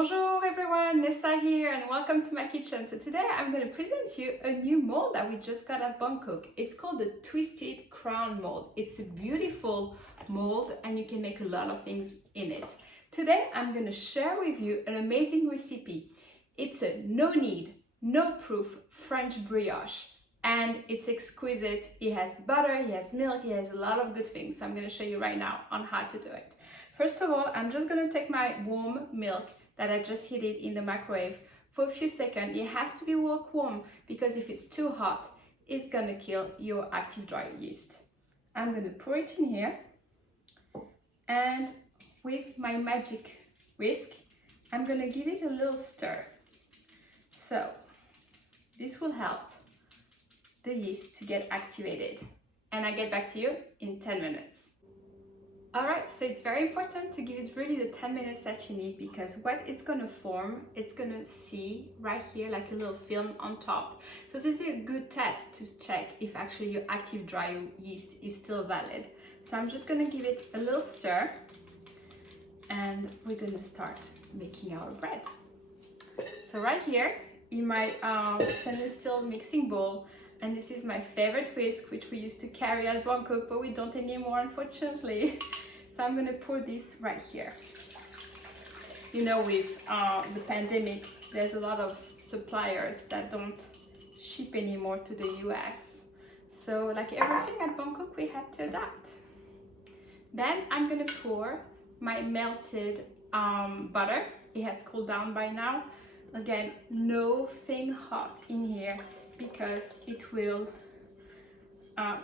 Bonjour everyone, Nessa here and welcome to my kitchen. So today I'm going to present you a new mold that we just got at Bangkok. It's called the Twisted Crown mold. It's a beautiful mold and you can make a lot of things in it. Today I'm going to share with you an amazing recipe. It's a no-knead, no-proof French brioche and it's exquisite. It has butter, it has milk, it has a lot of good things. So I'm going to show you right now on how to do it. First of all, I'm just going to take my warm milk that I just heated in the microwave for a few seconds. It has to be warm because if it's too hot, it's going to kill your active dry yeast. I'm going to pour it in here and with my magic whisk, I'm going to give it a little stir. So this will help the yeast to get activated and I get back to you in 10 minutes. Alright, so it's very important to give it really the 10 minutes that you need because what it's going to form, it's going to see right here like a little film on top. So this is a good test to check if actually your active dry yeast is still valid. So I'm just going to give it a little stir and we're going to start making our bread. So right here in my stainless steel mixing bowl, and this is my favorite whisk, which we used to carry at Bangkok, but we don't anymore, unfortunately. So I'm gonna pour this right here. You know, with the pandemic, there's a lot of suppliers that don't ship anymore to the US. So like everything at Bangkok, we had to adapt. Then I'm gonna pour my melted butter. It has cooled down by now. Again, nothing hot in here, because it will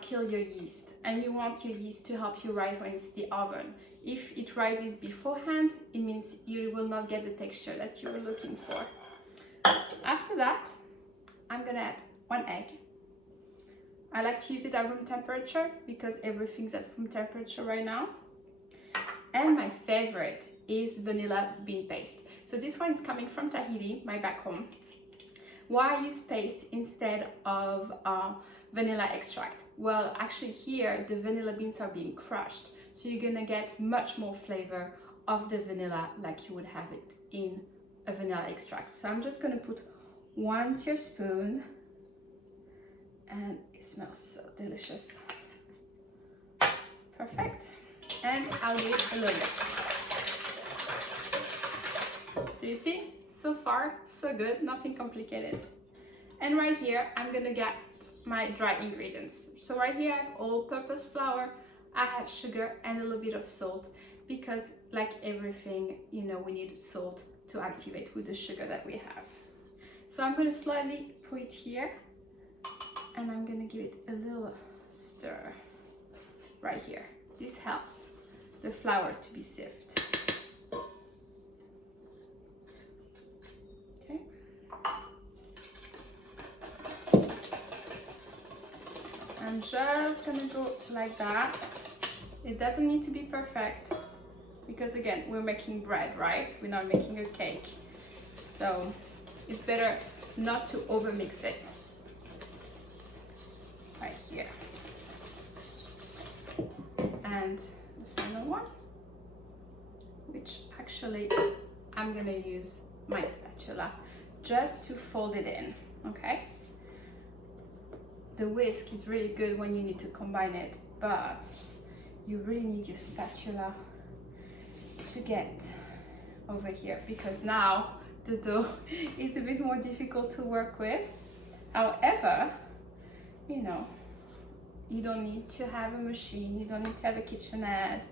kill your yeast and you want your yeast to help you rise when it's the oven. If it rises beforehand, it means you will not get the texture that you were looking for. After that, I'm gonna add 1 egg. I like to use it at room temperature because everything's at room temperature right now. And my favorite is vanilla bean paste. So this one is coming from Tahiti, my back home. Why I use paste instead of vanilla extract? Well, actually here the vanilla beans are being crushed, so you're gonna get much more flavor of the vanilla like you would have it in a vanilla extract. So I'm just gonna put 1 teaspoon and it smells so delicious. Perfect. And I'll give a little mix. So you see? So far, so good, nothing complicated. And right here, I'm gonna get my dry ingredients. So right here, I have all-purpose flour, I have sugar and a little bit of salt because like everything, you know, we need salt to activate with the sugar that we have. So I'm gonna slightly put it here and I'm gonna give it a little stir right here. This helps the flour to be sieved. I'm just gonna go like that. It doesn't need to be perfect because again, we're making bread, right? We're not making a cake. So it's better not to overmix it. Right here. And the final one, which actually I'm gonna use my spatula just to fold it in, okay? The whisk is really good when you need to combine it, but you really need your spatula to get over here because now the dough is a bit more difficult to work with. However, you know, you don't need to have a machine, you don't need to have a KitchenAid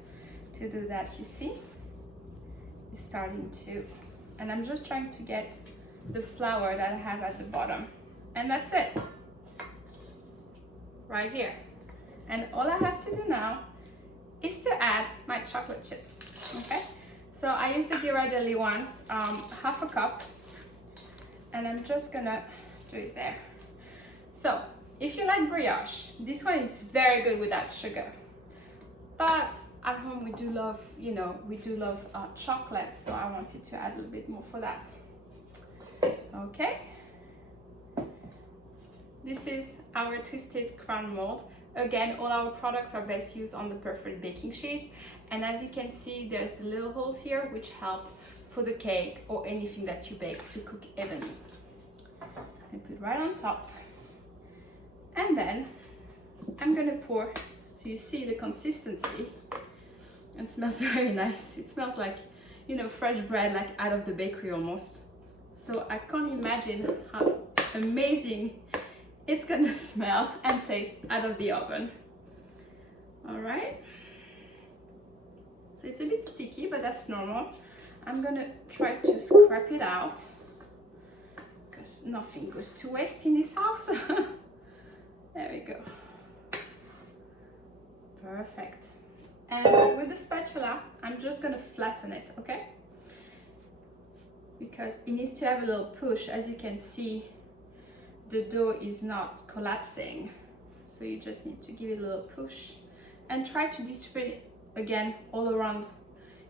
to do that. You see? It's starting to, and I'm just trying to get the flour that I have at the bottom, and that's it. Right here. And all I have to do now is to add my chocolate chips, okay? So I use the Ghirardelli ones, half a cup, and I'm just gonna do it there. So if you like brioche, this one is very good without sugar. But at home we do love, you know, we do love chocolate, so I wanted to add a little bit more for that. Okay. This is our Twisted Crown mold. Again, all our products are best used on the Perforated baking sheet. And as you can see, there's little holes here which help for the cake or anything that you bake to cook evenly. And put right on top. And then I'm gonna pour, so you see the consistency. It smells very nice. It smells like, you know, fresh bread, like out of the bakery almost. So I can't imagine how amazing it's gonna smell and taste out of the oven. All right. So it's a bit sticky, but that's normal. I'm gonna try to scrape it out because nothing goes to waste in this house. There we go. Perfect. And with the spatula, I'm just gonna flatten it, okay? Because it needs to have a little push. As you can see, the dough is not collapsing. So you just need to give it a little push and try to distribute it again all around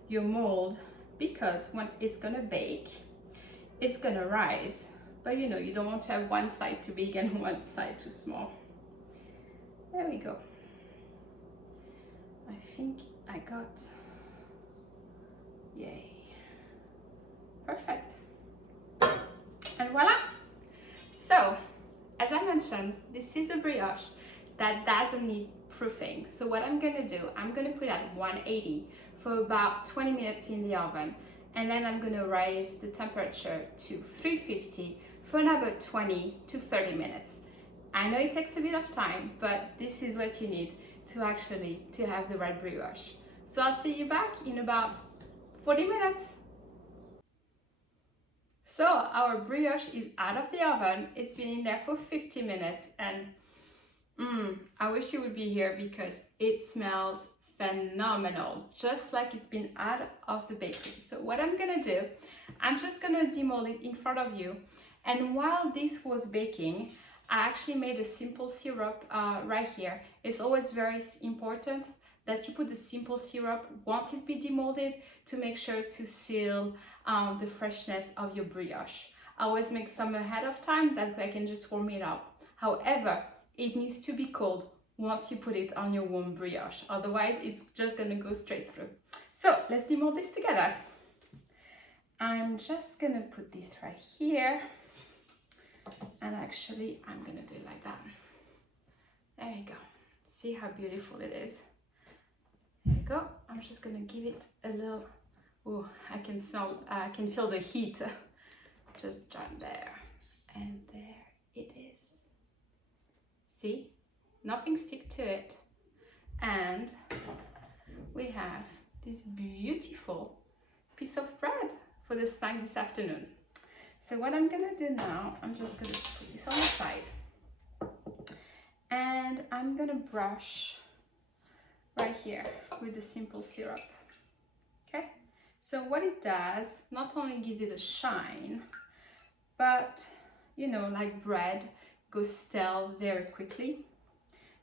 your mold, because once it's gonna bake, it's gonna rise. But you know, you don't want to have one side too big and one side too small. There we go. I think I got, yay. Perfect. And voila. So, as I mentioned, this is a brioche that doesn't need proofing. So what I'm gonna do, I'm gonna put it at 180 for about 20 minutes in the oven. And then I'm gonna raise the temperature to 350 for another 20 to 30 minutes. I know it takes a bit of time, but this is what you need to have the right brioche. So I'll see you back in about 40 minutes. So our brioche is out of the oven. It's been in there for 50 minutes and I wish you would be here because it smells phenomenal, just like it's been out of the bakery. So what I'm gonna do, I'm just gonna demold it in front of you. And while this was baking, I actually made a simple syrup right here. It's always very important that you put the simple syrup once it's been demolded to make sure to seal the freshness of your brioche. I always make some ahead of time, that way I can just warm it up. However, it needs to be cold once you put it on your warm brioche. Otherwise, it's just gonna go straight through. So let's demold this together. I'm just gonna put this right here. And actually, I'm gonna do it like that. There you go. See how beautiful it is. There you go. I'm just gonna give it a little, oh, I can feel the heat. Just down there. And there it is. See? Nothing stick to it. And we have this beautiful piece of bread for the snack this afternoon. So what I'm gonna do now, I'm just gonna put this on the side. And I'm gonna brush right here with the simple syrup. Okay? So what it does, not only gives it a shine, but you know, like bread goes stale very quickly.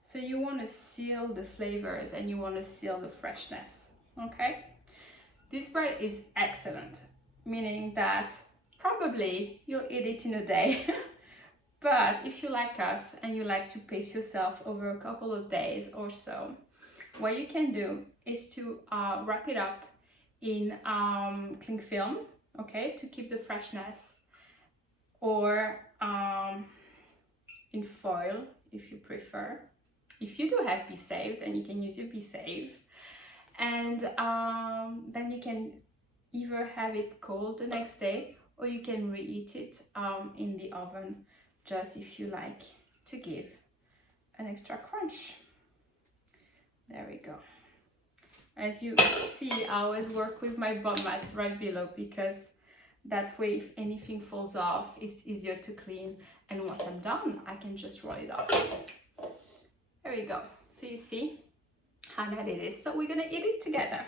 So you wanna seal the flavors and you wanna seal the freshness, okay? This bread is excellent, meaning that probably you'll eat it in a day. But if you like us and you like to pace yourself over a couple of days or so, what you can do is to wrap it up in cling film, okay, to keep the freshness, or in foil if you prefer. If you do have Be Safe, then you can use your Be Safe. And then you can either have it cold the next day, or you can reheat it in the oven, just if you like to give an extra crunch. There we go. As you see, I always work with my bun mat right below, because that way if anything falls off, it's easier to clean. And once I'm done, I can just roll it off. There we go. So you see how nice it is. So we're gonna eat it together.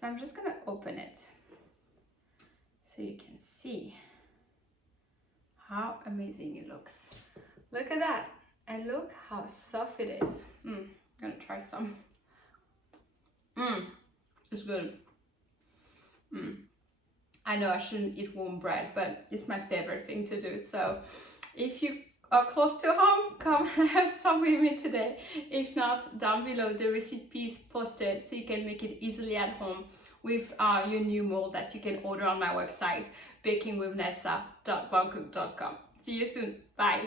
So I'm just gonna open it so you can see how amazing it looks. Look at that. And look how soft it is. I'm gonna try some. It's good. I know I shouldn't eat warm bread, but it's my favorite thing to do. So if you are close to home, come and have some with me today. If not, down below the recipe is posted so you can make it easily at home with your new mold that you can order on my website, bakingwithnessa.bangkok.com. See you soon. Bye.